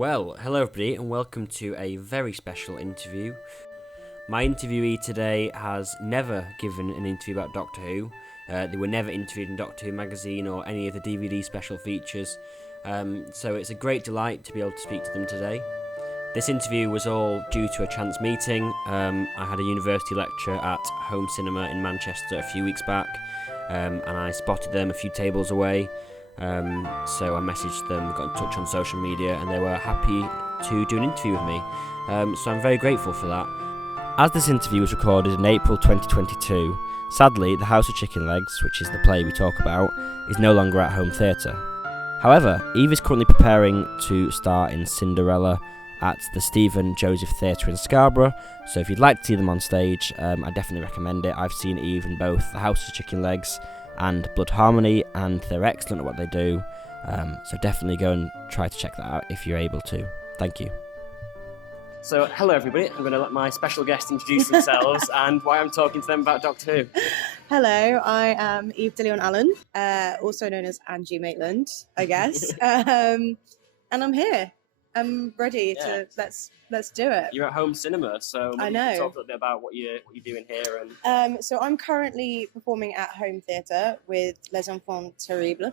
Well, hello everybody and welcome to a very special interview. My interviewee today has never given an interview about Doctor Who. They were never interviewed in Doctor Who magazine or any of the DVD special features. So it's a great delight to be able to speak to them today. This interview was all due to a chance meeting. I had a university lecture at Home Cinema in Manchester a few weeks back, and I spotted them a few tables away. So I messaged them, got in touch on social media, and they were happy to do an interview with me. So I'm very grateful for that. As this interview was recorded in April 2022, sadly The House of Chicken Legs, which is the play we talk about, is no longer at home theatre. However, Eve is currently preparing to star in Cinderella at the Stephen Joseph Theatre in Scarborough, so if you'd like to see them on stage, I definitely recommend it. I've seen Eve in both The House of Chicken Legs and Blood Harmony, and they're excellent at what they do, so definitely go and try to check that out if you're able to. Thank you. So, hello everybody, I'm going to let my special guests introduce themselves and why I'm talking to them about Doctor Who. Hello, I am Eve de Leon-Allen, also known as Angie Maitland, I guess, and I'm here. I'm ready to let's do it. You're at Home Cinema, so maybe you can talk a little bit about what you're doing here. And so I'm currently performing at Home Theatre with Les Enfants Terribles,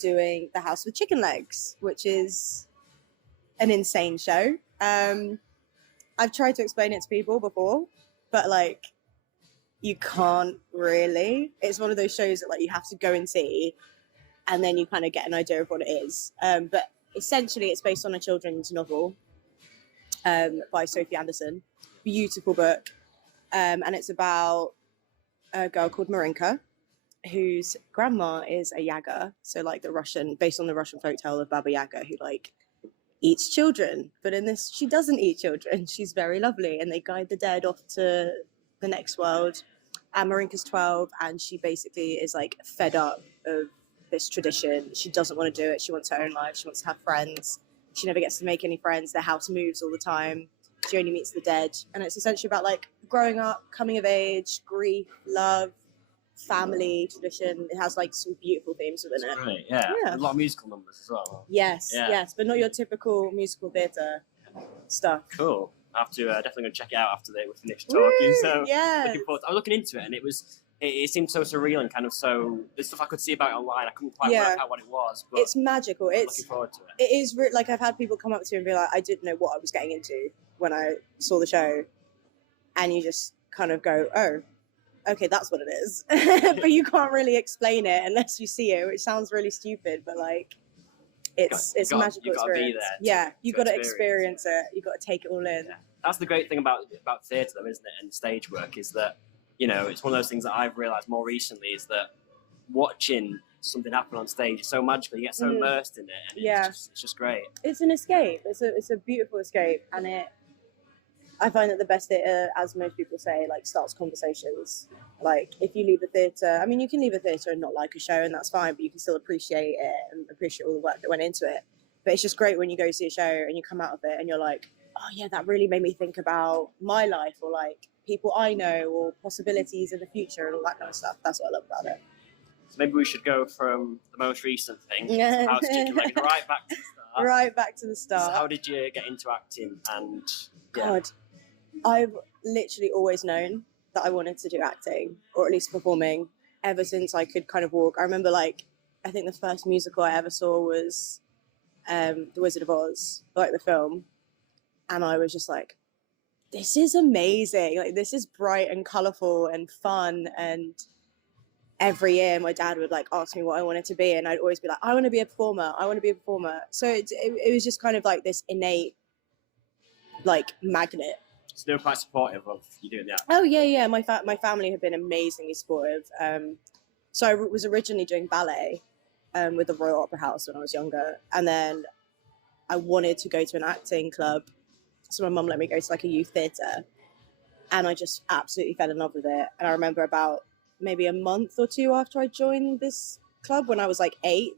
doing The House with Chicken Legs, which is an insane show. I've tried to explain it to people before, but you can't really. It's one of those shows that you have to go and see, and then you kind of get an idea of what it is. But essentially, it's based on a children's novel by Sophie Anderson. Beautiful book. And it's about a girl called Marinka, whose grandma is a Yaga. So based on the Russian folktale of Baba Yaga, who eats children. But in this, she doesn't eat children. She's very lovely. And they guide the dead off to the next world. And Marinka's 12, and she basically is fed up of this tradition. She doesn't want to do it. She wants her own life. She wants to have friends. She never gets to make any friends. Their house moves all the time. She only meets the dead. And it's essentially about growing up, coming of age, grief, love, family, tradition. It has some beautiful themes within it. Great, yeah. A lot of musical numbers as well. Yes, but not your typical musical theatre stuff. Cool. I have to definitely go check it out after we finish talking. So looking forward. I was looking into it, and it seemed so surreal and kind of so. There's stuff I could see about it online. I couldn't quite work out what it was. But it's magical. I'm looking forward to it. It is I've had people come up to me and be like, I didn't know what I was getting into when I saw the show, and you just kind of go, oh, okay, that's what it is. But you can't really explain it unless you see it, which sounds really stupid, but it's a magical experience. You got to experience it. You got to take it all in. Yeah. That's the great thing about theatre, though, isn't it? And stage work is that, it's one of those things that I've realised more recently is that watching something happen on stage is so magical. You get so immersed in it, and it's just great. It's an escape. It's a beautiful escape, and I find that the best theatre, as most people say, starts conversations. If you leave a theatre, you can leave a theatre and not like a show, and that's fine, but you can still appreciate it and appreciate all the work that went into it. But it's just great when you go see a show and you come out of it and you're like, oh yeah, that really made me think about my life, or people I know, or possibilities in the future, and all that kind of stuff. That's what I love about it. So maybe we should go from the most recent thing, House of Chicken Legs, right back to the start. Right back to the start. So how did you get into acting? And God, I've literally always known that I wanted to do acting, or at least performing, ever since I could kind of walk. I remember I think the first musical I ever saw was The Wizard of Oz, the film. And I was just this is amazing. This is bright and colourful and fun. And every year my dad would ask me what I wanted to be. And I'd always be I want to be a performer. I want to be a performer. So it was just kind of this innate, magnet. So they were quite supportive of you doing that. Oh yeah. My family have been amazingly supportive. So I was originally doing ballet with the Royal Opera House when I was younger. And then I wanted to go to an acting club. So my mum let me go to a youth theatre, and I just absolutely fell in love with it. And I remember about maybe a month or two after I joined this club, when I was 8,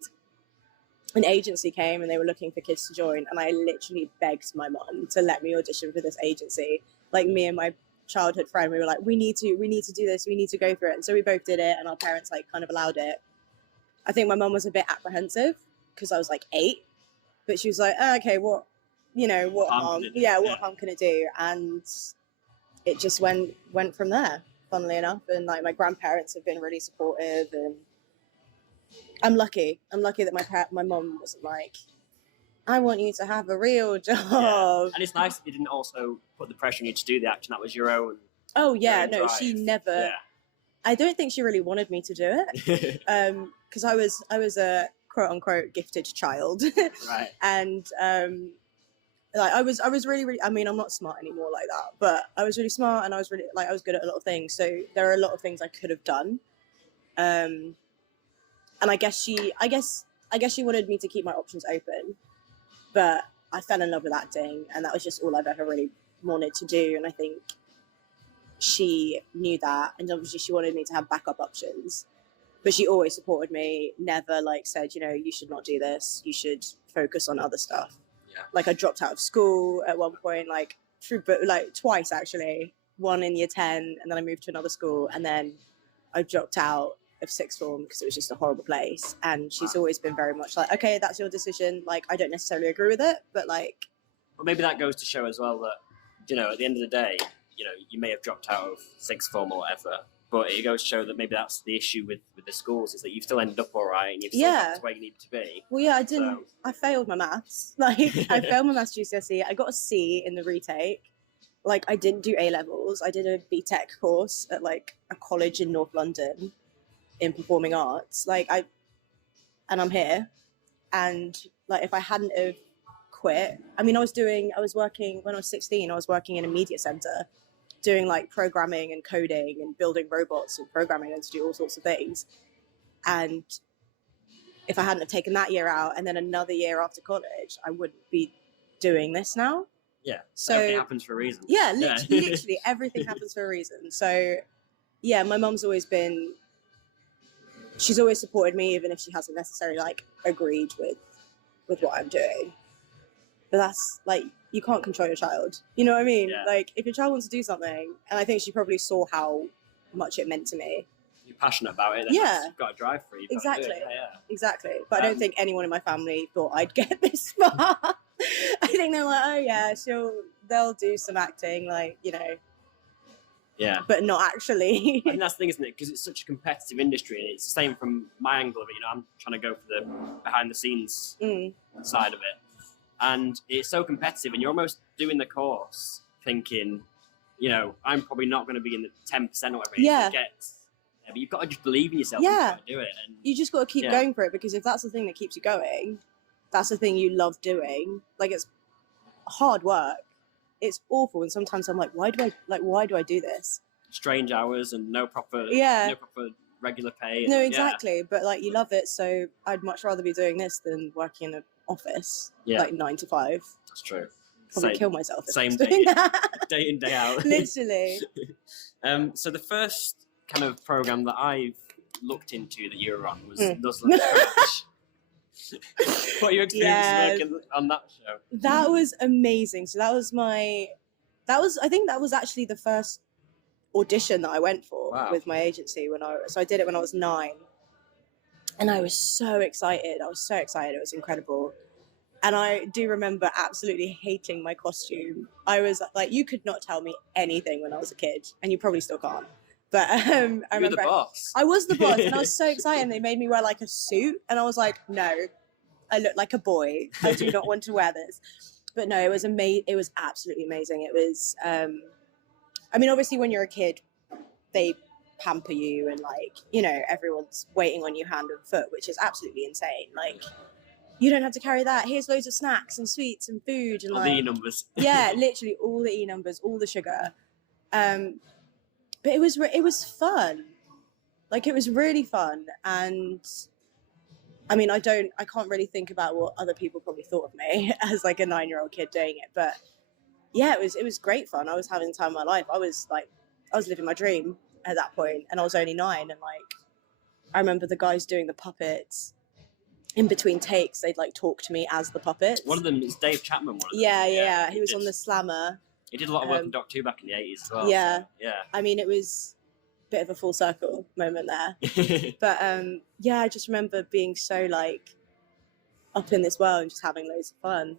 an agency came and they were looking for kids to join, and I literally begged my mum to let me audition for this agency. Me and my childhood friend, we were we need to do this, we need to go for it. And so we both did it, and our parents kind of allowed it. I think my mum was a bit apprehensive because I was 8. but she was like, oh, okay, what harm can it do? And it just went from there, funnily enough. And like my grandparents have been really supportive, and I'm lucky that my mom wasn't like, I want you to have a real job. Yeah. And it's nice that you didn't also put the pressure on you to do the action. That was your own. Oh yeah, no, drive. she never. Yeah. I don't think she really wanted me to do it, because I was a quote unquote gifted child, Right? And like I was really. I mean, I'm not smart anymore like that, but I was really smart, and I was good at a lot of things. So there are a lot of things I could have done, and I guess she wanted me to keep my options open, but I fell in love with acting, and that was just all I've ever really wanted to do. And I think she knew that, and obviously she wanted me to have backup options, but she always supported me, never like said, you should not do this, you should focus on other stuff. Yeah. Like I dropped out of school at one point, like twice actually, one in year 10, and then I moved to another school, and then I dropped out of sixth form because it was just a horrible place. And she's always been very much like, okay, that's your decision, like I don't necessarily agree with it, but like, well, maybe that goes to show as well that at the end of the day, you may have dropped out of sixth form or whatever, but it goes to show that maybe that's the issue with the schools, is that you've still ended up all right, and you've still got to where you need to be. Well, yeah, I failed my maths. Like, I failed my maths GCSE. I got a C in the retake. Like, I didn't do A-levels. I did a BTEC course at, like, a college in North London in performing arts. And I'm here. And, like, if I hadn't have quit, I mean, I was working, when I was 16, I was working in a media centre, doing like programming and coding and building robots and programming them to do all sorts of things. And if I hadn't have taken that year out and then another year after college, I wouldn't be doing this now. Yeah. So everything happens for a reason. Yeah, literally everything happens for a reason. So yeah, my mum's always she's always supported me, even if she hasn't necessarily like agreed with what I'm doing. But that's like, you can't control your child. You know what I mean? Yeah. Like, if your child wants to do something, and I think she probably saw how much it meant to me. You're passionate about it. Then you've got to drive for it. Exactly. Yeah. Exactly. But I don't think anyone in my family thought I'd get this far. I think they're like, oh yeah, they'll do some acting, like, Yeah. But not actually. And that's the thing, isn't it? Because it's such a competitive industry, and it's the same from my angle of it. I'm trying to go for the behind the scenes side of it. And it's so competitive, and you're almost doing the course thinking, I'm probably not going to be in the 10% or whatever it gets. Yeah, but you've got to just believe in yourself and do it. And you just got to keep going for it, because if that's the thing that keeps you going, that's the thing you love doing. Like, it's hard work. It's awful. And sometimes I'm like, why do I do this? Strange hours and no proper regular pay. No, exactly. But like, you love it. So I'd much rather be doing this than working in an office, like 9 to 5. That's true. Probably kill myself. Same day, day in, day out. Literally. So the first kind of program that I've looked into that you were on was Nuzzle and Scratch. What are your experiences working on that show? That was amazing. So I think that was actually the first audition that I went for with my agency so I did it when I was 9. And I was so excited. It was incredible. And I do remember absolutely hating my costume. I was like, you could not tell me anything when I was a kid, and you probably still can't. But I remember you were the boss. I was the boss, and I was so excited. And they made me wear like a suit, and I was like, no, I look like a boy. I do not want to wear this. But no, it was amazing. It was absolutely amazing. It was, I mean, obviously when you're a kid, they pamper you, and like, everyone's waiting on you hand and foot, which is absolutely insane. Like, you don't have to carry that. Here's loads of snacks and sweets and food and all the E numbers. Yeah, literally all the E numbers, all the sugar. But it was fun. Like, it was really fun. And I mean, I can't really think about what other people probably thought of me as like a 9-year-old kid doing it. But yeah, it was great fun. I was having the time of my life. I was living my dream at that point, and I was only 9. And like, I remember the guys doing the puppets. In between takes, they'd like talk to me as the puppets. One of them is Dave Chapman. Yeah. He was on the Slammer. He did a lot of work on Doctor Who back in the 80s as well. Yeah. So, yeah. I mean, it was a bit of a full circle moment there. But yeah, I just remember being so like, up in this world and just having loads of fun.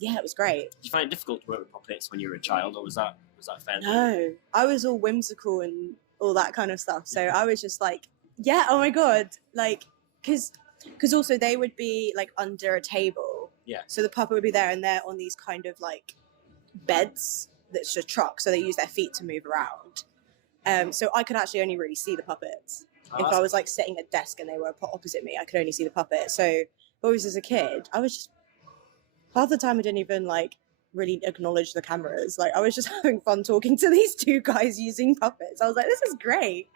Yeah, it was great. Did you find it difficult to work with puppets when you were a child, or was that fair? No, I was all whimsical and all that kind of stuff. So I was just like, yeah, oh my God. Like, because also they would be like under a table. Yeah. So the puppet would be there and they're on these kind of like beds that's just truck. So they use their feet to move around. So I could actually only really see the puppets. If I was like sitting at a desk and they were opposite me, I could only see the puppet. So always as a kid, I was just, half the time I didn't even like really acknowledge the cameras. Like I was just having fun talking to these two guys using puppets. I was like, this is great.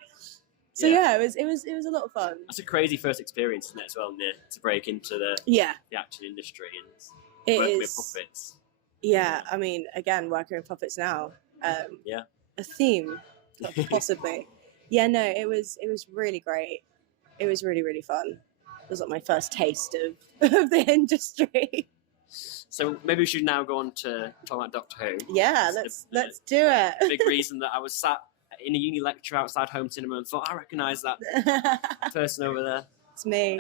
So yeah, it was a lot of fun. That's a crazy first experience, isn't it, as well, to break into the action industry and work with puppets. Yeah, I mean, again, working with puppets now. A theme, possibly. Yeah, no, it was really great. It was really, really fun. It was like my first taste of the industry. So maybe we should now go on to talk about Doctor Who. Yeah, let's do it. The big reason that I was sat in a uni lecture outside home cinema and thought, I recognise that person over there. It's me.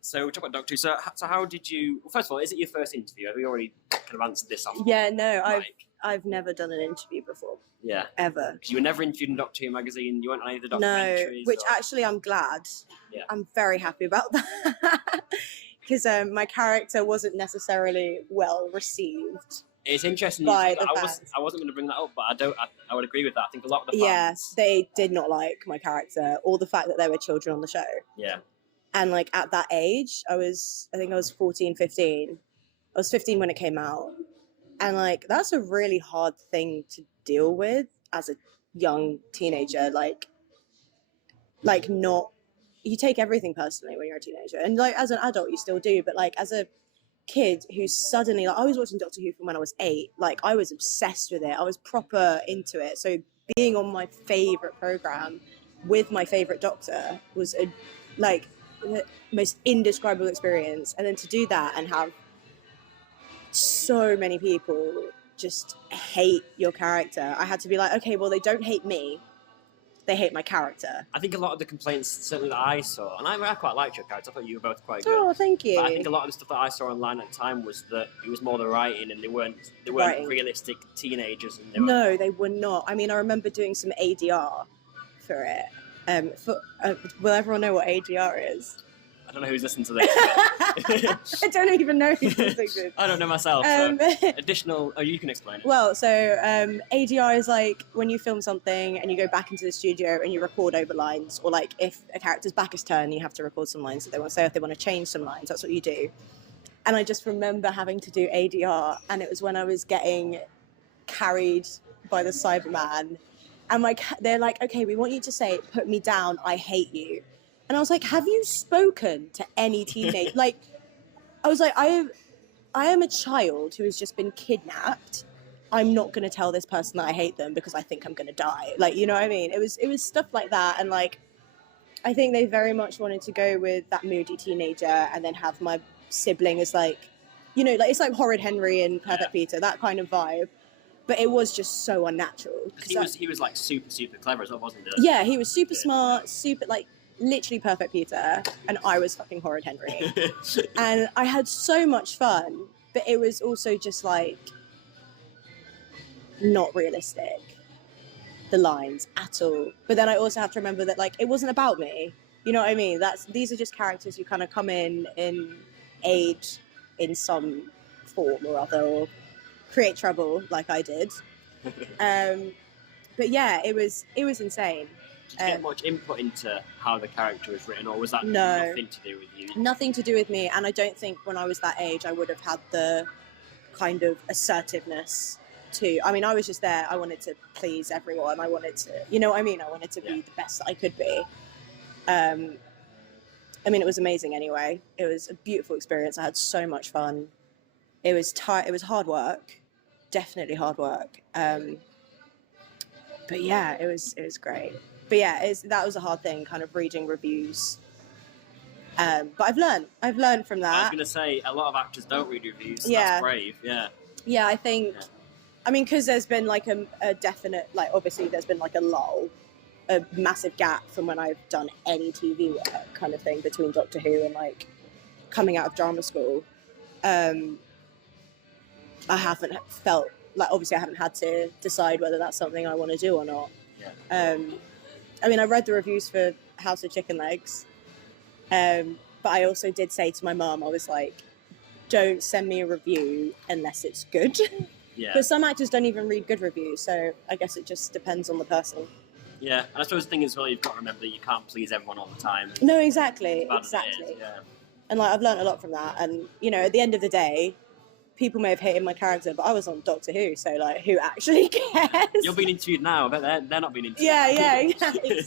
So we'll talk about Doctor Who. So how did you... Well, first of all, is it your first interview? Have you already kind of answered this off? Yeah, no, I've never done an interview before. Yeah. Ever. Because you were never interviewed in Doctor Who magazine. You weren't on any of the documentaries. No, which actually I'm glad. Yeah. I'm very happy about that. Because my character wasn't necessarily well received. It's interesting. I wasn't going to bring that up, but I would agree with that. I think a lot of the fans... Yes, they did not like my character or the fact that there were children on the show. Yeah. And like at that age, I think I was 14, 15. I was 15 when it came out. And like, that's a really hard thing to deal with as a young teenager. Like not, you take everything personally when you're a teenager. And like, as an adult, you still do. But like, as a kid who's suddenly, like, I was watching Doctor Who from when I was 8. Like, I was obsessed with it. I was proper into it. So being on my favorite program with my favorite doctor was the most indescribable experience. And then to do that and have so many people just hate your character, I had to be like, okay, well, they don't hate me, they hate my character. I think a lot of the complaints, certainly that I saw, and I quite liked your character, I thought you were both quite good. Oh, thank you. But I think a lot of the stuff that I saw online at the time was that it was more the writing, and they weren't realistic teenagers. And they were not. I mean, I remember doing some ADR for it. Will everyone know what ADR is? I don't know who's listening to this. I don't even know who's listening to this. I don't know myself. Additional... Oh, you can explain it. Well, so ADR is like when you film something and you go back into the studio and you record over lines, or like if a character's back is turned, you have to record some lines that they want to say. If they want to change some lines, that's what you do. And I just remember having to do ADR, and it was when I was getting carried by the Cyberman. And they're like, okay, we want you to say, put me down, I hate you. And I was like, have you spoken to any teenage... like, I was like, I am a child who has just been kidnapped. I'm not going to tell this person that I hate them because I think I'm going to die. Like, you know what I mean? It was stuff like that. And like, I think they very much wanted to go with that moody teenager and then have my sibling as like, you know, like it's like Horrid Henry and Perfect Peter, that kind of vibe. But it was just so unnatural. He was like super, super clever as well, wasn't he? Yeah, he was super smart, super like... literally Perfect Peter, and I was fucking Horrid Henry. And I had so much fun, but it was also just like not realistic, the lines at all. But then I also have to remember that like it wasn't about me, you know what I mean? These are just characters who kind of come in aid in some form or other, or create trouble like I did. But yeah, it was insane. Did you get much input into how the character was written, or was that nothing to do with you? Nothing to do with me, and I don't think when I was that age I would have had the kind of assertiveness to... I mean, I was just there, I wanted to please everyone, I wanted to... You know what I mean? I wanted to be the best that I could be. I mean, it was amazing anyway. It was a beautiful experience. I had so much fun. It was hard work. Definitely hard work. But yeah, it was great. But yeah, that was a hard thing, kind of reading reviews. But I've learned from that. I was going to say, a lot of actors don't read reviews. So that's brave, yeah. Yeah, I think, I mean, because there's been like a definite, like obviously there's been like a lull, a massive gap from when I've done any TV work kind of thing between Doctor Who and like coming out of drama school, I haven't felt like, obviously I haven't had to decide whether that's something I want to do or not. Yeah. I mean, I read the reviews for House of Chicken Legs, but I also did say to my mum, I was like, don't send me a review unless it's good. Yeah. Because some actors don't even read good reviews, so I guess it just depends on the person. Yeah, and I suppose the thing is, well, you've got to remember that you can't please everyone all the time. No, exactly. Exactly. Yeah. And like, I've learned a lot from that. And, you know, at the end of the day, people may have hated my character, but I was on Doctor Who, so like, who actually cares? You're being interviewed now, but they're not being interviewed. Yeah, exactly.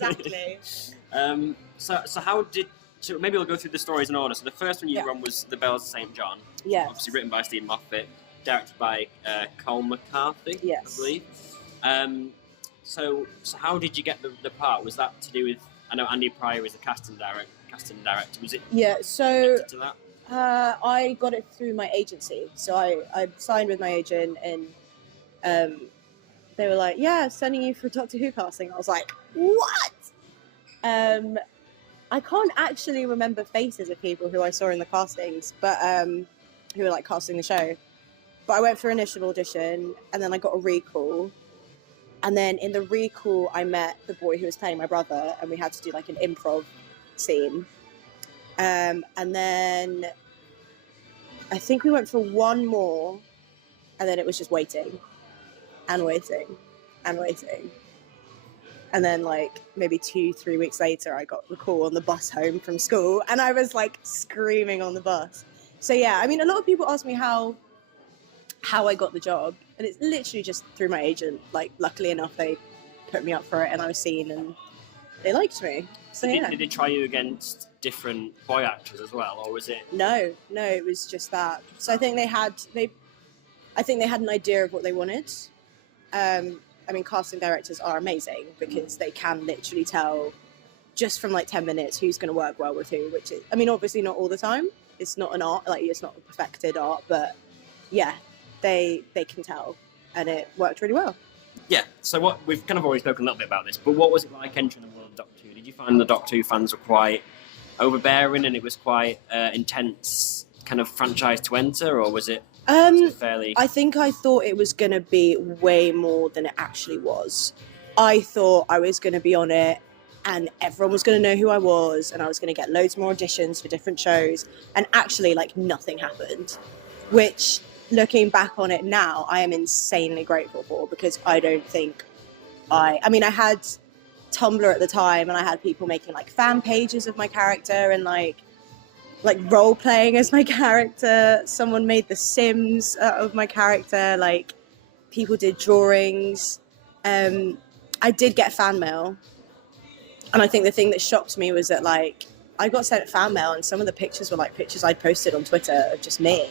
So how did... So maybe we'll go through the stories in order. So the first one you run was The Bells of St. John. Yeah. Obviously written by Stephen Moffat, directed by Cole McCarthy, yes. I believe. So how did you get the part? Was that to do with... I know Andy Pryor was the casting director. Was it... Yeah, so... to that? I got it through my agency. So I signed with my agent, and they were like, yeah, sending you for Doctor Who casting. I was like, what? I can't actually remember faces of people who I saw in the castings, but who were like casting the show. But I went for initial audition, and then I got a recall. And then in the recall, I met the boy who was playing my brother, and we had to do like an improv scene. And then I think we went for one more, and then it was just waiting and waiting and waiting. And then like maybe 2-3 weeks later, I got the call on the bus home from school, and I was like screaming on the bus. So yeah, I mean, a lot of people ask me how I got the job, and it's literally just through my agent. Like, luckily enough, they put me up for it, and I was seen, and they liked me. So Did they try you against different boy actors as well, or was it? No, it was just that. So I think they had an idea of what they wanted. I mean, casting directors are amazing because they can literally tell just from like 10 minutes who's going to work well with who, which is, I mean, obviously not all the time. It's not an art, like it's not a perfected art, but yeah, they can tell, and it worked really well. Yeah, so what we've kind of already spoken a little bit about this, but what was it like entering the world of Doctor Who? Did you find the Doctor Who fans were quite overbearing and it was quite intense kind of franchise to enter, or was it fairly... I think I thought it was going to be way more than it actually was. I thought I was going to be on it and everyone was going to know who I was, and I was going to get loads more auditions for different shows, and actually like nothing happened, which, looking back on it now, I am insanely grateful for, because I don't think I mean, I had Tumblr at the time, and I had people making like fan pages of my character and like role playing as my character. Someone made The Sims of my character. Like, people did drawings. I did get fan mail, and I think the thing that shocked me was that like I got sent fan mail, and some of the pictures were like pictures I'd posted on Twitter of just me.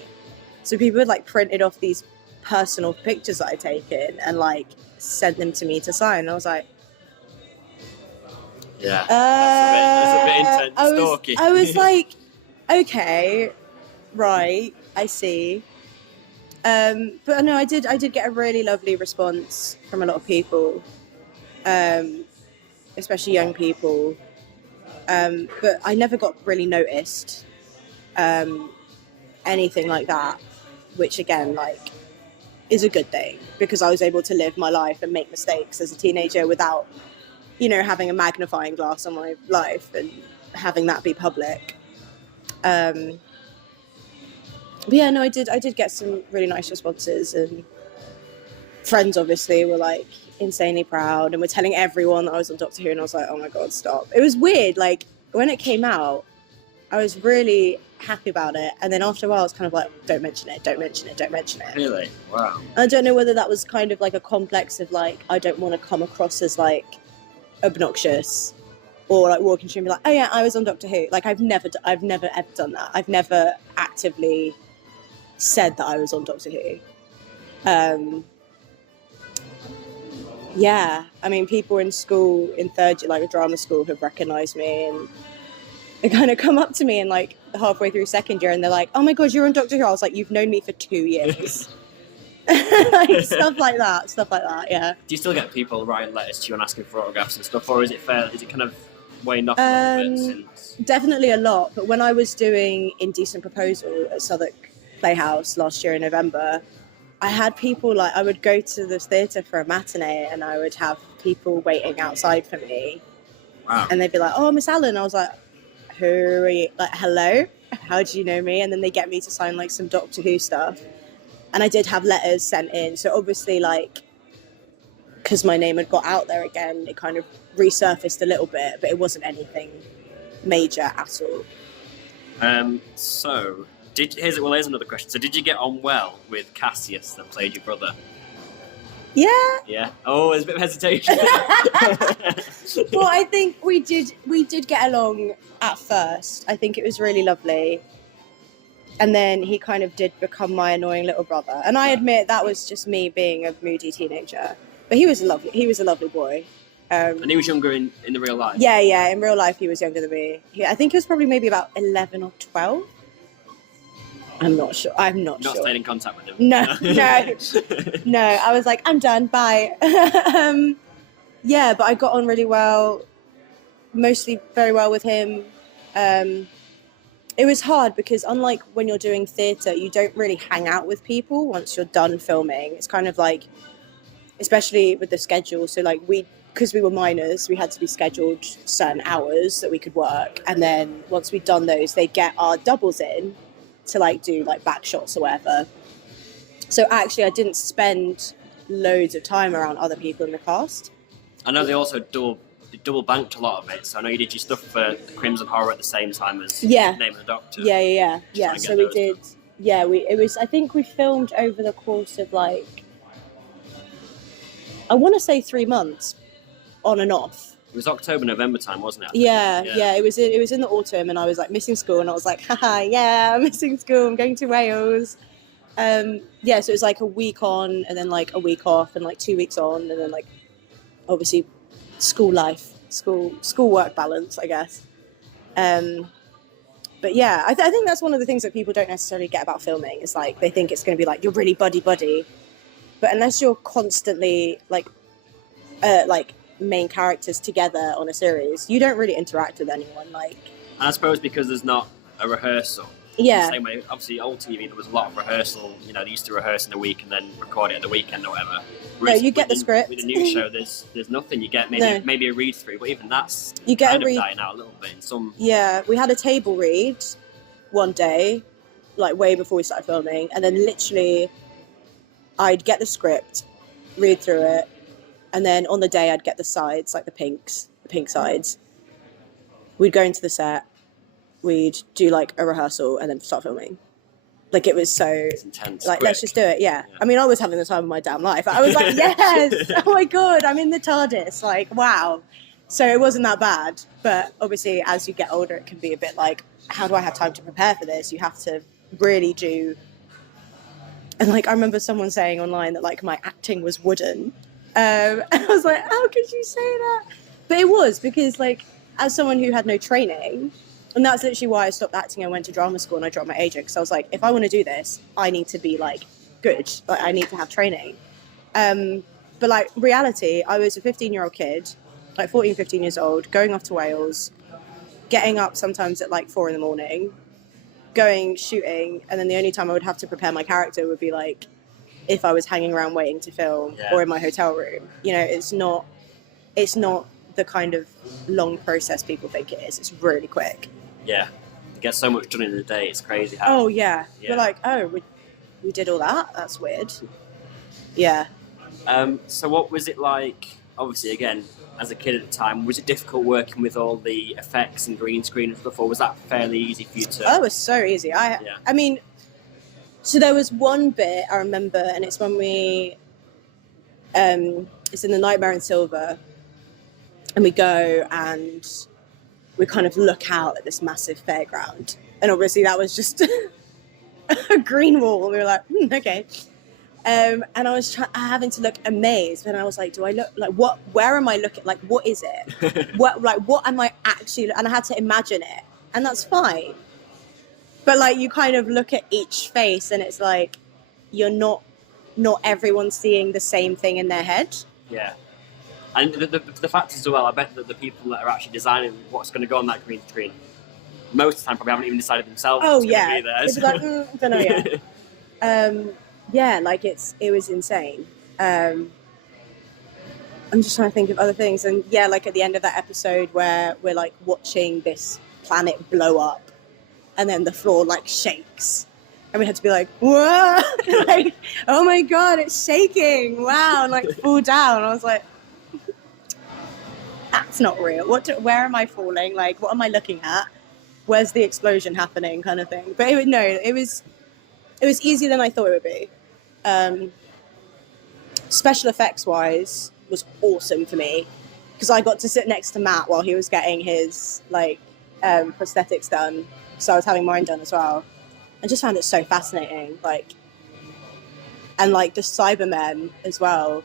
So people had like printed off these personal pictures that I'd taken and like sent them to me to sign. I was like, yeah, that's a bit intense. Stalky. I was like, okay, right, I see. But no, I did get a really lovely response from a lot of people, especially young people. But I never got really noticed, anything like that, which again, like, is a good thing, because I was able to live my life and make mistakes as a teenager without, you know, having a magnifying glass on my life and having that be public. But yeah, no, I did get some really nice responses, and friends obviously were like insanely proud and were telling everyone that I was on Doctor Who, and I was like, oh my god, stop. It was weird, like when it came out, I was really happy about it, and then after a while I was kind of like, don't mention it. Really? Wow. I don't know whether that was kind of like a complex of like, I don't want to come across as like obnoxious, or like walking through and be like, oh yeah, I was on Doctor Who. Like I've never ever done that. I've never actively said that I was on Doctor Who. Yeah, I mean, people in school, in third year, like drama school, have recognised me, and they kind of come up to me and like halfway through second year, and they're like, oh my god, you're on Doctor Who. I was like, you've known me for 2 years. Like, stuff like that, yeah. Do you still get people writing letters to you and asking for autographs and stuff, or is it fair? Is it kind of weighing off a little bit since? Definitely a lot. But when I was doing Indecent Proposal at Southwark Playhouse last year in November, I had people like, I would go to the theatre for a matinee and I would have people waiting outside for me. Wow. And they'd be like, oh, Miss Allen. I was like, who are you? Like, hello? How do you know me? And then they get me to sign like some Doctor Who stuff. And I did have letters sent in. So obviously, like, because my name had got out there again, it kind of resurfaced a little bit, but it wasn't anything major at all. So, here's another question. So, did you get on well with Cassius that played your brother? Yeah. Yeah. Oh, there's a bit of hesitation. Well, I think we did get along at first. I think it was really lovely. And then he kind of did become my annoying little brother. And I admit that was just me being a moody teenager. But he was a lovely boy. And he was younger in the real life? Yeah. In real life, he was younger than me. I think he was probably maybe about 11 or 12. I'm not sure. Not staying in contact with him? No. No, I was like, I'm done, bye. Yeah, but I got on really well. Mostly very well with him. It was hard because unlike when you're doing theatre, you don't really hang out with people once you're done filming. It's kind of like, especially with the schedule. So like because we were minors, we had to be scheduled certain hours that we could work. And then once we'd done those, they'd get our doubles in to like do like back shots or whatever. So actually I didn't spend loads of time around other people in the cast. I know they also double banked a lot of it, so I know you did your stuff for the Crimson Horror at the same time as Name of the Doctor. Yeah. So we did. I think we filmed over the course of like, I want to say 3 months, on and off. It was October, November time, wasn't it? Yeah. It was in the autumn, and I was like missing school, and I was like, haha, yeah, I'm missing school. I'm going to Wales. So it was like a week on, and then like a week off, and like 2 weeks on, and then like obviously school life, school work balance, I guess. But yeah, I think that's one of the things that people don't necessarily get about filming. Is like they think it's going to be like you're really buddy, but unless you're constantly like main characters together on a series, you don't really interact with anyone. Like, and I suppose because there's not a rehearsal. Yeah. The same way, obviously, old TV there was a lot of rehearsal. You know, they used to rehearse in the week and then record it at the weekend or whatever. Whereas no, you get the script. With a new show, there's nothing. You get maybe a read through, but even that's dying out a little bit in some. Yeah, we had a table read one day, like way before we started filming, and then literally, I'd get the script, read through it, and then on the day I'd get the sides, like the pink sides. We'd go into the set, we'd do like a rehearsal, and then start filming. Like it was so intense, like quick. Let's just do it. Yeah. I mean, I was having the time of my damn life. I was like, yes, oh my god, I'm in the TARDIS. Like, wow. So it wasn't that bad. But obviously, as you get older, it can be a bit like, how do I have time to prepare for this? You have to really do. And like, I remember someone saying online that like my acting was wooden. And I was like, how could you say that? But it was because like, as someone who had no training. And that's literally why I stopped acting. I went to drama school and I dropped my agent because I was like, if I want to do this, I need to be like good. Like I need to have training. But like reality, I was a 15-year-old kid, like 14, 15 years old, going off to Wales, getting up sometimes at like 4 a.m, going shooting. And then the only time I would have to prepare my character would be like, if I was hanging around waiting to film or in my hotel room. You know, it's not the kind of long process people think it is. It's really quick. Yeah, you get so much done in a day. It's crazy. How, oh yeah. We're like, oh, we did all that. That's weird. Yeah. So what was it like? Obviously, again, as a kid at the time, was it difficult working with all the effects and green screen and stuff, or was that fairly easy for you to? Oh, it was so easy. I mean, so there was one bit I remember, and it's when we, it's in the Nightmare in Silver, and we go and we kind of look out at this massive fairground. And obviously that was just a green wall. And we were like, okay. And I was having to look amazed. And I was like, do I look like what? Where am I looking? Like, what is it? what am I actually? And I had to imagine it. And that's fine. But like, you kind of look at each face and it's like, you're not everyone seeing the same thing in their head. Yeah. And the fact is as well, I bet that the people that are actually designing what's going to go on that green screen, most of the time probably haven't even decided themselves what's going to be there. They'd be like, I don't know yet. Yeah, like it was insane. I'm just trying to think of other things. And yeah, like at the end of that episode where we're like watching this planet blow up and then the floor like shakes. And we had to be like, whoa, like, oh my God, it's shaking. Wow. And like fall down. I was like, that's not real. Where am I falling? Like, what am I looking at? Where's the explosion happening kind of thing? But it was easier than I thought it would be. Special effects wise was awesome for me because I got to sit next to Matt while he was getting his like prosthetics done. So I was having mine done as well. I just found it so fascinating, and like the Cybermen as well.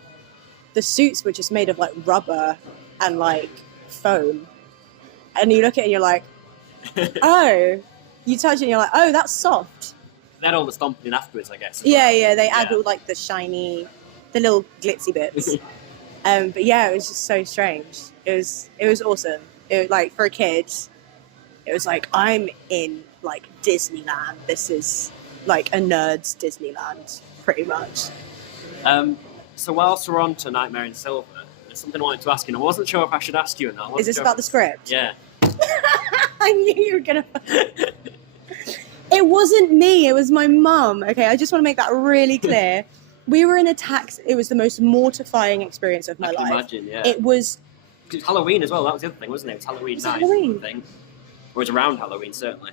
The suits were just made of like rubber and like foam, and you look at it and you're like, oh, you touch it and you're like, oh, that's soft. They had all the stomping in afterwards, I guess. Yeah, they add all like the shiny, the little glitzy bits. But yeah, it was just so strange. It was awesome. It was, like for a kid, it was like I'm in like Disneyland. This is like a nerd's Disneyland, pretty much. So whilst we're on to Nightmare in Silver, there's something I wanted to ask you, and I wasn't sure if I should ask you or not. Is this about the script? Yeah. I knew you were gonna. It wasn't me. It was my mum. Okay, I just want to make that really clear. We were in a taxi. It was the most mortifying experience of my life. I can imagine, yeah. It was Halloween as well. That was the other thing, wasn't it? It was Halloween night. Halloween? I think. Or it was around Halloween, certainly.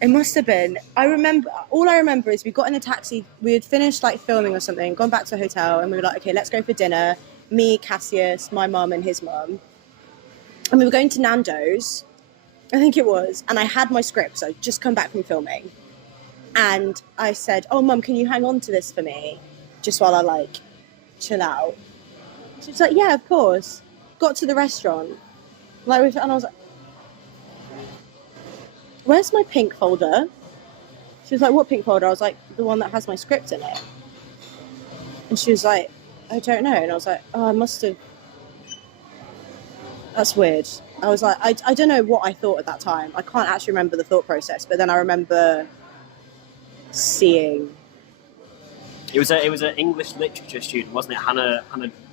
It must have been. All I remember is we got in a taxi. We had finished like filming or something, gone back to a hotel, and we were like, okay, let's go for dinner. Me, Cassius, my mum, and his mum. And we were going to Nando's, I think it was, and I had my script, so I'd just come back from filming. And I said, oh, Mum, can you hang on to this for me? Just while I like chill out. She was like, yeah, of course. Got to the restaurant. And I was like, where's my pink folder? She was like, what pink folder? I was like, the one that has my script in it. And she was like, I don't know. And I was like, oh, I must have. That's weird. I was like, I don't know what I thought at that time. I can't actually remember the thought process, but then I remember seeing. It was an English literature student, wasn't it? Hannah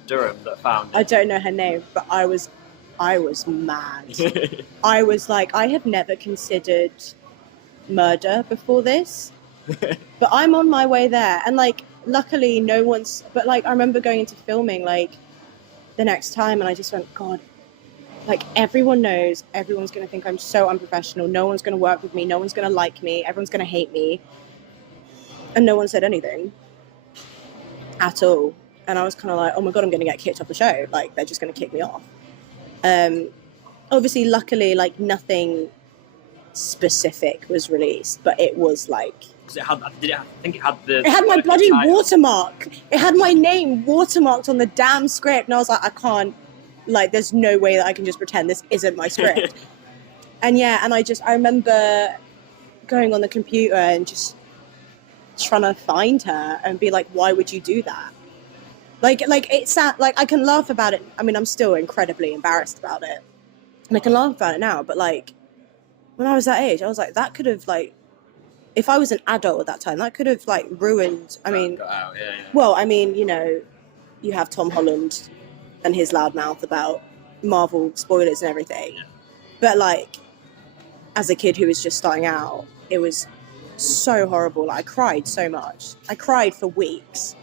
Durham that found it. I don't know her name, but I was mad. I was like, I have never considered murder before this, but I'm on my way there. And like, luckily no one's, but like, I remember going into filming like the next time and I just went, God, like everyone knows, everyone's going to think I'm so unprofessional. No one's going to work with me. No one's going to like me. Everyone's going to hate me. And no one said anything at all. And I was kind of like, oh my God, I'm going to get kicked off the show. Like, they're just going to kick me off. Obviously, luckily, like nothing specific was released, but it was like. It had It had my bloody watermark. It had my name watermarked on the damn script. And I was like, I can't, like, there's no way that I can just pretend this isn't my script. And yeah, and I remember going on the computer and just trying to find her and be like, why would you do that? Like it's like I can laugh about it. I mean, I'm still incredibly embarrassed about it, and I can laugh about it now. But like, when I was that age, I was like, that could have like, if I was an adult at that time, that could have like ruined. I mean, yeah. Well, I mean, you know, you have Tom Holland and his loud mouth about Marvel spoilers and everything, but like, as a kid who was just starting out, it was so horrible. Like, I cried so much. I cried for weeks.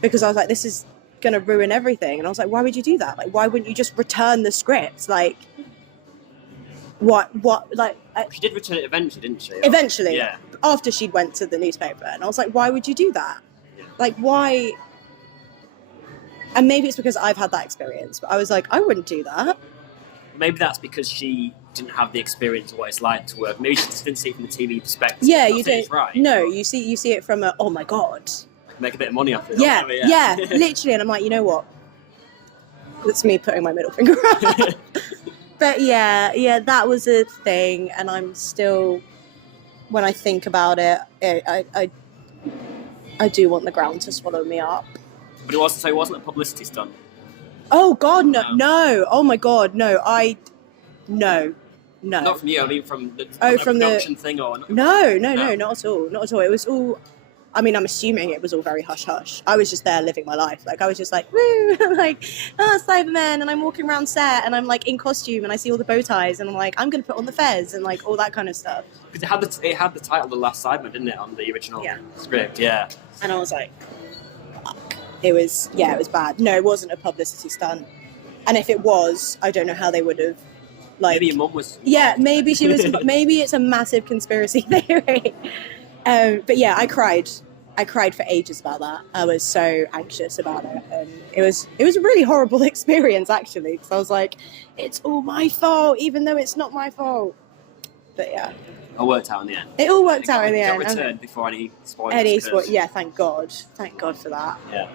Because I was like, this is going to ruin everything. And I was like, why would you do that? Like, why wouldn't you just return the script? Like, what, like... She did return it eventually, didn't she? Eventually. Yeah. After she'd went to the newspaper. And I was like, why would you do that? Yeah. Like, why... And maybe it's because I've had that experience. But I was like, I wouldn't do that. Maybe that's because she didn't have the experience of what it's like to work. Maybe she just didn't see it from the TV perspective. Yeah, you don't... Right. No, you see it from a, oh my God... Make a bit of money off it. Yeah, literally. And I'm like, you know what? That's me putting my middle finger up. But yeah, that was a thing. And I'm still, when I think about it, I do want the ground to swallow me up. But it wasn't a publicity stunt. Oh God, no! Oh my God, no! No. Not from you. I mean, from the from production thing, or no, not at all, not at all. It was all. I mean, I'm assuming it was all very hush hush. I was just there living my life. Like I was just like, woo, I'm like, Cybermen, and I'm walking around set, and I'm like in costume, and I see all the bow ties, and I'm like, I'm gonna put on the fez, and like all that kind of stuff. Because it had the title "The Last Cyberman," didn't it, on the original script? Yeah. And I was like, fuck. It was bad. No, it wasn't a publicity stunt. And if it was, I don't know how they would have. Like, maybe your mum was. Yeah, maybe she was. Maybe it's a massive conspiracy theory. But yeah, I cried. I cried for ages about that. I was so anxious about it, and it was a really horrible experience actually. Because I was like, it's all my fault, even though it's not my fault. But yeah, it all worked out in the end. It all worked out in the end. Returned before any spoilers. Yeah, thank God for that. Yeah.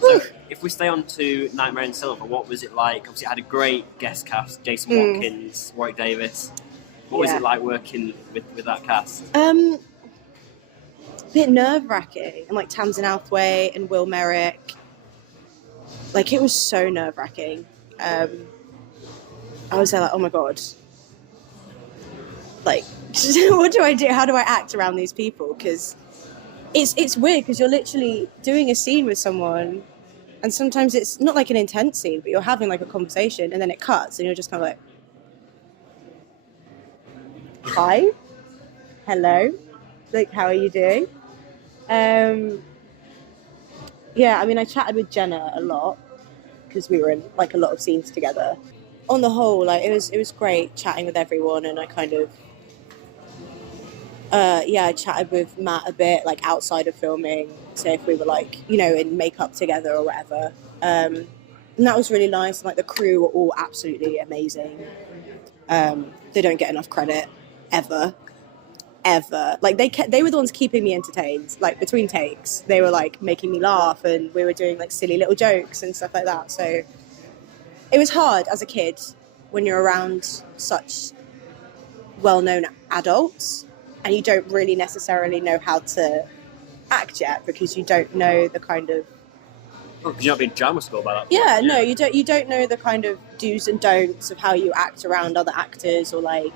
So if we stay on to Nightmare in Silver, what was it like? Obviously, it had a great guest cast: Jason Watkins, Warwick Davis. What was it like working with that cast? A bit nerve-wracking, and like Tamsin Outhwaite and Will Merrick. Like it was so nerve-wracking. I was there like, oh my God. Like, what do I do? How do I act around these people? Because it's weird because you're literally doing a scene with someone, and sometimes it's not like an intense scene, but you're having like a conversation, and then it cuts, and you're just kind of like, hi, hello, like how are you doing? Yeah, I mean, I chatted with Jenna a lot because we were in like a lot of scenes together. On the whole, like it was great chatting with everyone, and I kind of I chatted with Matt a bit, like outside of filming, so if we were like, you know, in makeup together or whatever. And that was really nice. Like the crew were all absolutely amazing. They don't get enough credit ever. Like they were the ones keeping me entertained. Like between takes, they were like making me laugh, and we were doing like silly little jokes and stuff like that. So it was hard as a kid when you're around such well-known adults and you don't really necessarily know how to act yet because you don't know the kind of. Because you're not being drama school by that point. Yeah, no, you don't know the kind of do's and don'ts of how you act around other actors, or like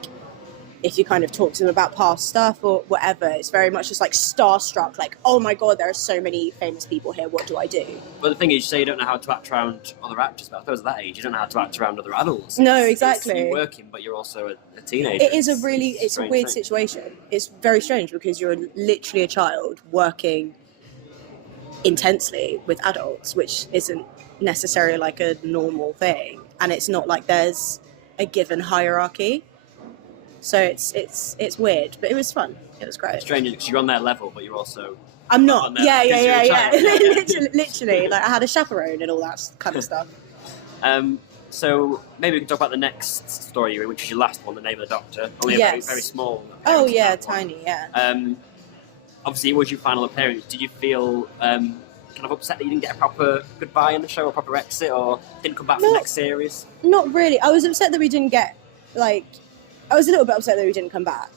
if you kind of talk to them about past stuff or whatever. It's very much just like starstruck, like, oh my God, there are so many famous people here, what do I do? Well, the thing is, you say you don't know how to act around other actors, but I suppose at that age, you don't know how to act around other adults. No, exactly. You're working, but you're also a teenager. It's a weird situation. It's very strange because you're literally a child working intensely with adults, which isn't necessarily like a normal thing. And it's not like there's a given hierarchy. So it's weird, but it was fun. It was great. It's strange because you're on their level, but you're also. I'm not. Yeah. literally, like I had a chaperone and all that kind of stuff. So maybe we can talk about the next story, which is your last one, The Name of the Doctor. Only a very, very small. Oh yeah, tiny. Yeah. Obviously, it was your final appearance. Did you feel kind of upset that you didn't get a proper goodbye in the show, or proper exit, or didn't come back for the next series? Not really. I was upset that we didn't get I was a little bit upset that we didn't come back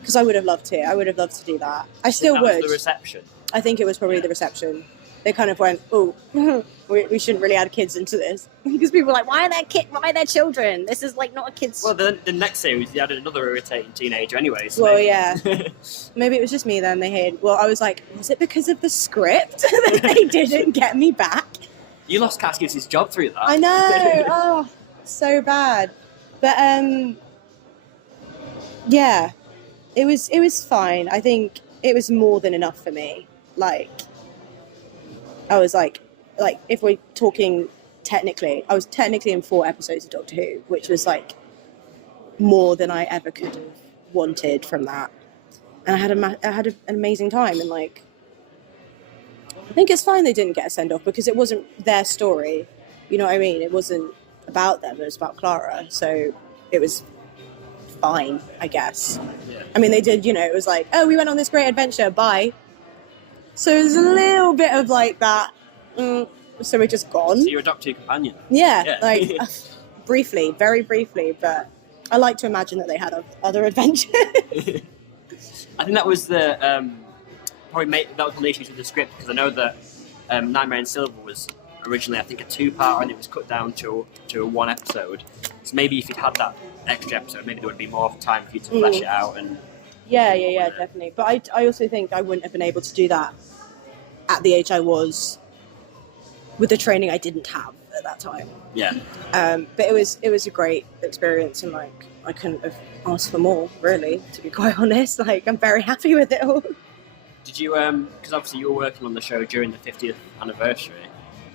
because I would have loved to. I would have loved to do that. I still would. Was the reception? I think it was probably the reception. They kind of went, oh, we shouldn't really add kids into this because people were like, why are there children? This is like not a kid's. Well, the next series they added another irritating teenager anyway. So well, yeah. Maybe it was just me then. They hated. Well, I was like, was it because of the script that they didn't get me back? You lost Caskie's job through that. I know. Oh, so bad. But yeah, it was fine. I think it was more than enough for me. Like, I was like if we're talking technically, I was technically in 4 episodes of Doctor Who, which was like more than I ever could have wanted from that. And I had an amazing time, and like, I think it's fine they didn't get a send off because it wasn't their story. You know what I mean? It wasn't about them. It was about Clara. So it was fine, I guess. Yeah. I mean, they did, you know, it was like, oh, we went on this great adventure, bye. So it was a little bit of like that, so we're just gone. So you're a Doctor Who companion. Yeah. Like, briefly, very briefly, but I like to imagine that they had other adventures. I think that was that was one of the issues with the script, because I know that Nightmare in Silver was originally, I think, a 2-part, and it was cut down to a 1 episode. So maybe if you'd had that extra episode, maybe there would be more time for you to flesh it out. And yeah, definitely. But I also think I wouldn't have been able to do that at the age I was with the training I didn't have at that time. Yeah. But it was a great experience, and like I couldn't have asked for more, really, to be quite honest. Like, I'm very happy with it all. Did you, because obviously you were working on the show during the 50th anniversary,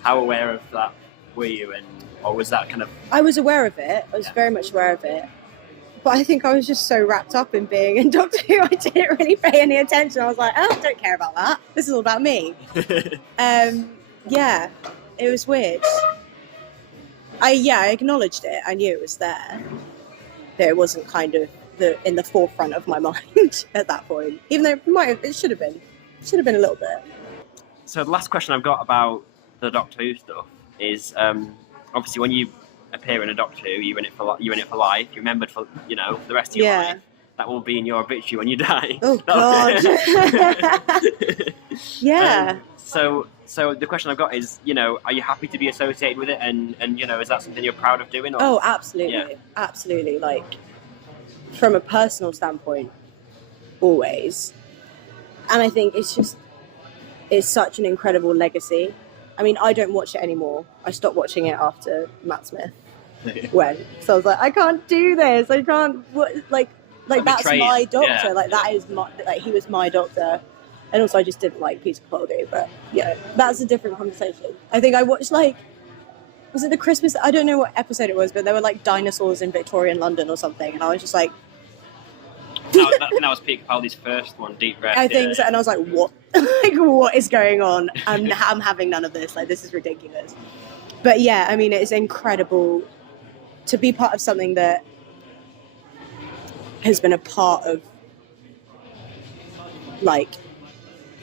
how aware of that were you, or was that kind of... I was aware of it, I was very much aware of it, but I think I was just so wrapped up in being in Doctor Who, I didn't really pay any attention. I was like, oh, I don't care about that, this is all about me. Yeah, it was weird. I acknowledged it, I knew it was there, but it wasn't kind of in the forefront of my mind at that point, even though it should have been a little bit. So the last question I've got about the Doctor Who stuff is, obviously when you appear in a Doctor Who, you're in it for life, you're remembered for the rest of your life. That will be in your obituary when you die. Oh God. Yeah. So the question I've got is, are you happy to be associated with it, and is that something you're proud of doing? Or? Oh, absolutely, absolutely. Like, from a personal standpoint, always. And I think it's such an incredible legacy. I mean, I don't watch it anymore. I stopped watching it after Matt Smith went. So I was like, I can't do this. I can't. Like that's my doctor. Like that is my. Like he was my doctor. And also, I just didn't like Peter Capaldi. But that's a different conversation. I think I watched was it the Christmas? I don't know what episode it was, but there were like dinosaurs in Victorian London or something, and I was just like. that was Peter Capaldi's first one, Deep Breath. I think so, and I was like, what? Like, what is going on? I'm having none of this. Like, this is ridiculous. But yeah, I mean, it's incredible to be part of something that has been a part of, like,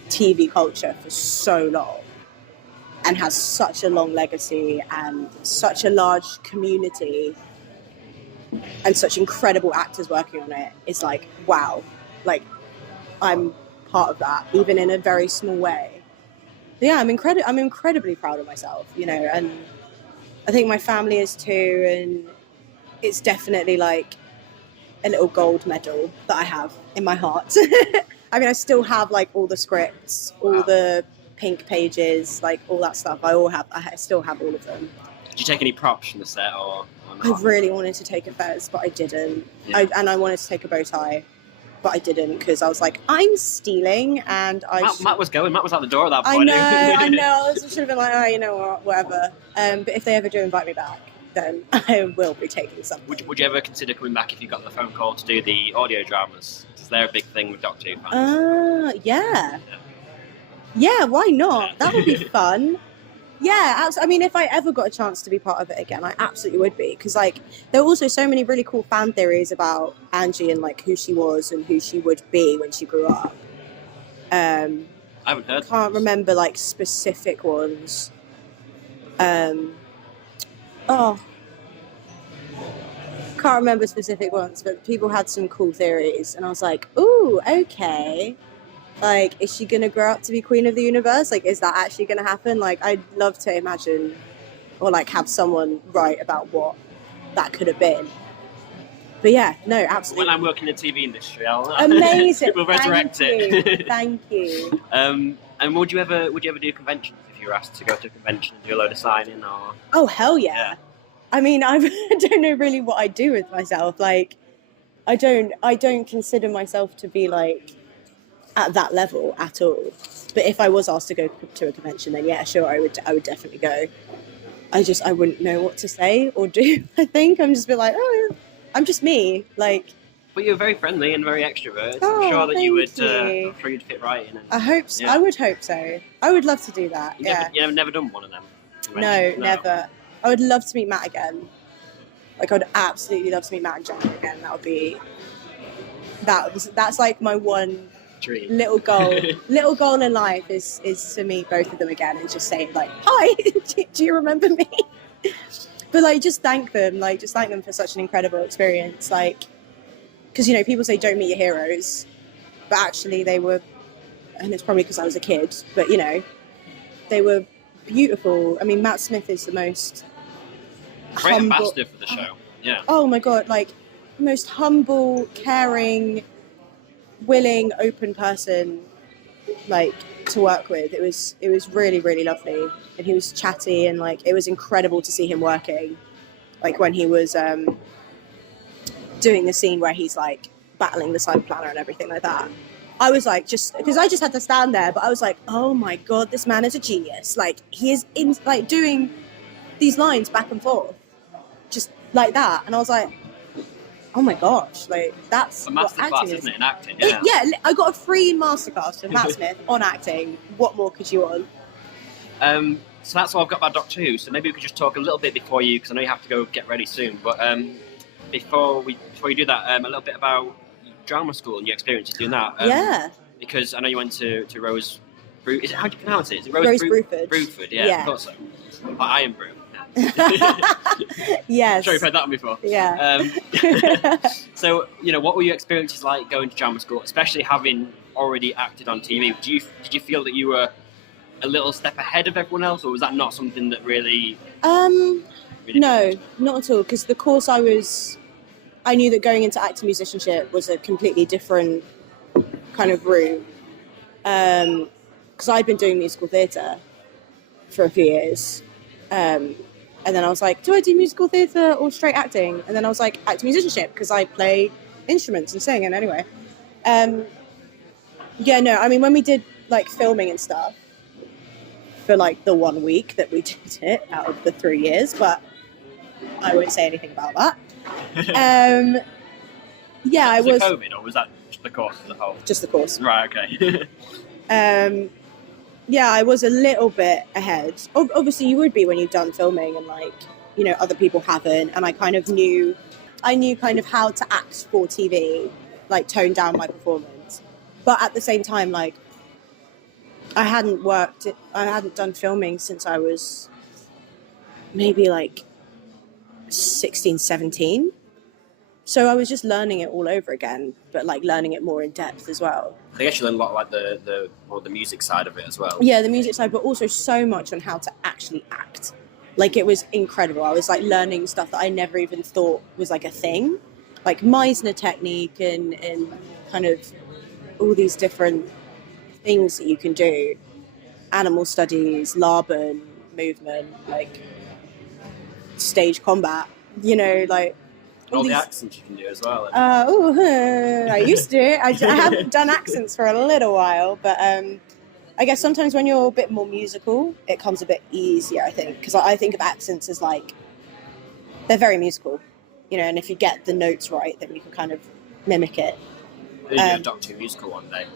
TV culture for so long and has such a long legacy and such a large community and such incredible actors working on it. It's like, wow, like I'm part of that, even in a very small way. But yeah, I'm incredibly proud of myself, and I think my family is too, and it's definitely like a little gold medal that I have in my heart. I mean, I still have like all the scripts, all the pink pages, like all that stuff. I still have all of them. Did you take any props from the set or I really wanted to take a fez, but I didn't. Yeah. I wanted to take a bow tie, but I didn't because I was like, I'm stealing, and Matt was out the door at that point. I know. I should have been like, oh, you know what, whatever. But if they ever do invite me back, then I will be taking something. Would you ever consider coming back if you got the phone call to do the audio dramas? Because they're a big thing with Doctor Who fans. Yeah, why not? That would be fun. Yeah, I mean, if I ever got a chance to be part of it again, I absolutely would be. Because, like, there are also so many really cool fan theories about Angie and, like, who she was and who she would be when she grew up. I haven't heard. I can't remember, like, specific ones. Can't remember specific ones, but people had some cool theories. And I was like, ooh, okay. Like, is she going to grow up to be Queen of the Universe? Like, is that actually going to happen? Like, I'd love to imagine or, like, have someone write about what that could have been. But, yeah, no, absolutely. When I'm working in the TV industry, I'll... Amazing. We'll resurrect it. Thank you. And would you ever do conventions if you were asked to go to a convention and do a load of signing? Or... Oh, hell yeah. I mean, I don't know really what I do with myself. Like, I don't consider myself to be, like... at that level at all, but if I was asked to go to a convention, then yeah, sure, I would definitely go. I wouldn't know what to say or do. I think I'm just be like, oh, I'm just me, like. But you're very friendly and very extrovert. Oh, I'm sure that you would. you. I'm sure you'd fit right in. I hope so. Yeah. I would hope so. I would love to do that. You've never done one of them. No, never. I would love to meet Matt again. Like, I would absolutely love to meet Matt and Jenna again. That's like my one. Dream. Little goal in life is to meet both of them again and just say, like, hi, do you remember me? But, like, just thank them for such an incredible experience. Like, because, people say don't meet your heroes, but actually they were, and it's probably because I was a kid, but, they were beautiful. I mean, Matt Smith is the most Great humble ambassador for the show. Yeah. Oh my god, like most humble, caring, willing, open person like to work with. It was really, really lovely. And he was chatty, and like it was incredible to see him working. Like when he was doing the scene where he's like battling the cyber planner and everything like that. I was like, just because I just had to stand there, but I was like, oh my god, this man is a genius. Like he is in like doing these lines back and forth, just like that. And I was like, oh my gosh, like that's A masterclass, isn't it, in acting? Yeah. I got a free masterclass from Matt Smith on acting. What more could you want? So that's all I've got about Doctor Who. So maybe we could just talk a little bit before you, because I know you have to go get ready soon. But before you do that, a little bit about drama school and your experiences doing that. Yeah. Because I know you went to Rose. Is it, how do you pronounce it? Is it Rose Bruford? Bruford, yeah. I thought so. I am Brew. Yes. I'm sure you've heard that one before. Yeah. So, what were your experiences like going to drama school, especially having already acted on TV? Did you feel that you were a little step ahead of everyone else, or was that not something that really no, not at all, because the course I knew that going into acting musicianship was a completely different kind of route, because I'd been doing musical theatre for a few years, and then I was like, do I do musical theatre or straight acting? And then I was like, acting musicianship, because I play instruments and sing. And anyway, when we did like filming and stuff for like the 1 week that we did it out of the 3 years, but I won't say anything about that. I was COVID, or was that just the course as a whole? Just the course. Right, okay. I was a little bit ahead. Obviously, you would be when you've done filming and other people haven't. And I knew kind of how to act for TV, like tone down my performance. But at the same time, like I hadn't done filming since I was maybe like 16, 17. So I was just learning it all over again, but like learning it more in depth as well. I guess you learn a lot like the music side of it as well. Yeah, the music side, but also so much on how to actually act. Like it was incredible. I was like learning stuff that I never even thought was like a thing, like Meisner technique and kind of all these different things that you can do. Animal studies, Laban movement, like stage combat, like all the accents you can do as well. I used to. I haven't done accents for a little while, but I guess sometimes when you're a bit more musical, it comes a bit easier, I think, because I think of accents as like, they're very musical, and if you get the notes right, then you can kind of mimic it. Will you do a Doctor Who musical one day?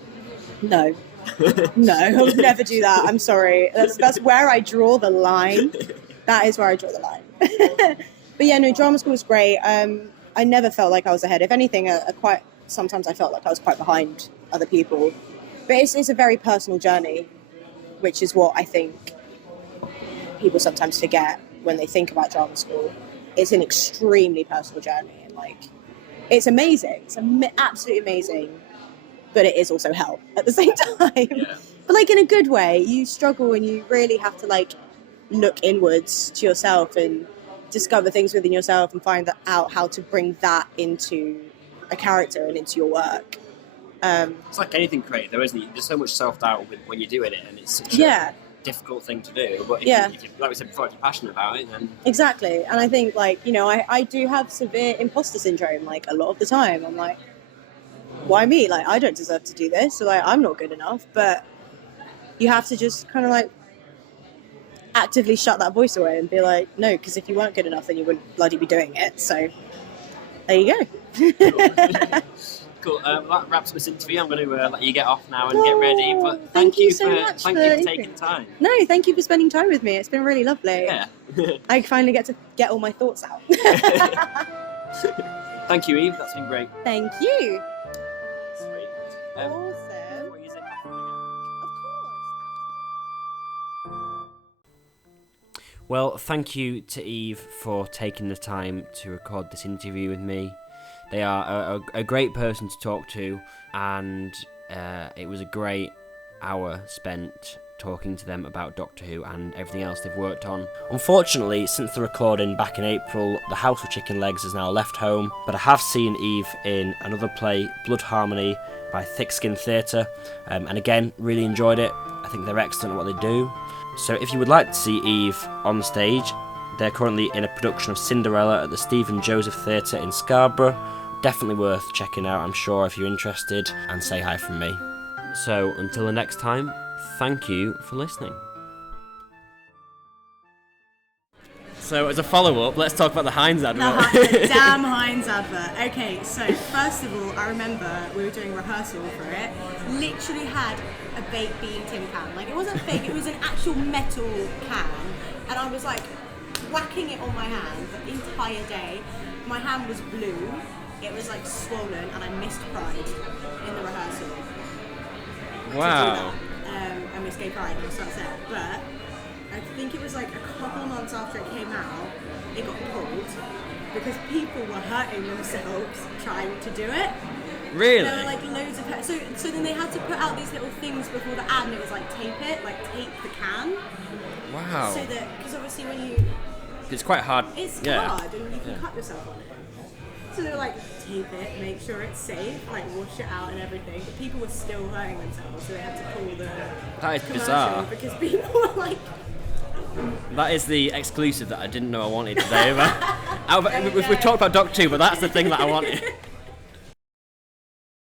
No, I would never do that. I'm sorry. That's where I draw the line. That is where I draw the line. But yeah, no, drama school was great. I never felt like I was ahead. If anything, sometimes I felt like I was quite behind other people. But it's a very personal journey, which is what I think people sometimes forget when they think about drama school. It's an extremely personal journey, and like, it's amazing. It's absolutely amazing, but it is also hell at the same time. Yeah. But like in a good way. You struggle, and you really have to like look inwards to yourself and discover things within yourself and find out how to bring that into a character and into your work. It's like anything creative, though, isn't it? There's so much self-doubt when you're doing it, and it's such a difficult thing to do. But if you, like we said before, if you're passionate about it, then... Exactly. And I think, like, I do have severe imposter syndrome, like, a lot of the time. I'm like, why me? Like, I don't deserve to do this. So, like, I'm not good enough. But you have to just kind of, like, actively shut that voice away and be like, no, because if you weren't good enough, then you wouldn't bloody be doing it. So there you go. Cool. That wraps this interview. I'm going to let you get off now and get ready. But thank you for taking time. No, thank you for spending time with me. It's been really lovely. Yeah. I finally get to get all my thoughts out. Thank you, Eve. That's been great. Thank you. Sweet. Awesome. What is it? Well, thank you to Eve for taking the time to record this interview with me. They are a great person to talk to, and it was a great hour spent talking to them about Doctor Who and everything else they've worked on. Unfortunately, since the recording back in April, the House with Chicken Legs has now left home, but I have seen Eve in another play, Blood Harmony, by Thick Skin Theatre, and again, really enjoyed it. I think they're excellent at what they do. So if you would like to see Eve on stage, they're currently in a production of Cinderella at the Stephen Joseph Theatre in Scarborough. Definitely worth checking out, I'm sure, if you're interested, and say hi from me. So until the next time, thank you for listening. So as a follow-up, let's talk about the Heinz advert. The damn Heinz advert. Okay, so first of all, I remember we were doing rehearsal for it. Literally had a baked bean tin can. Like, it wasn't fake, it was an actual metal can. And I was like whacking it on my hand the entire day. My hand was blue. It was like swollen, and I missed Pride in the rehearsal. Wow. I missed Gay Pride, I was upset. But I think it was like a couple of months after it came out, it got pulled because people were hurting themselves trying to do it. Really? There were like loads of so then they had to put out these little things before the ad, and it was like tape the can. Wow. So that, because obviously when you, it's quite hard. It's yeah. hard, and you can cut yourself on it. So they were like, tape it, make sure it's safe, like wash it out and everything. But people were still hurting themselves, so they had to pull the That is commercial bizarre. because people were like. That is the exclusive that I didn't know I wanted today. We've talked about Doctor Who, but that's the thing that I wanted.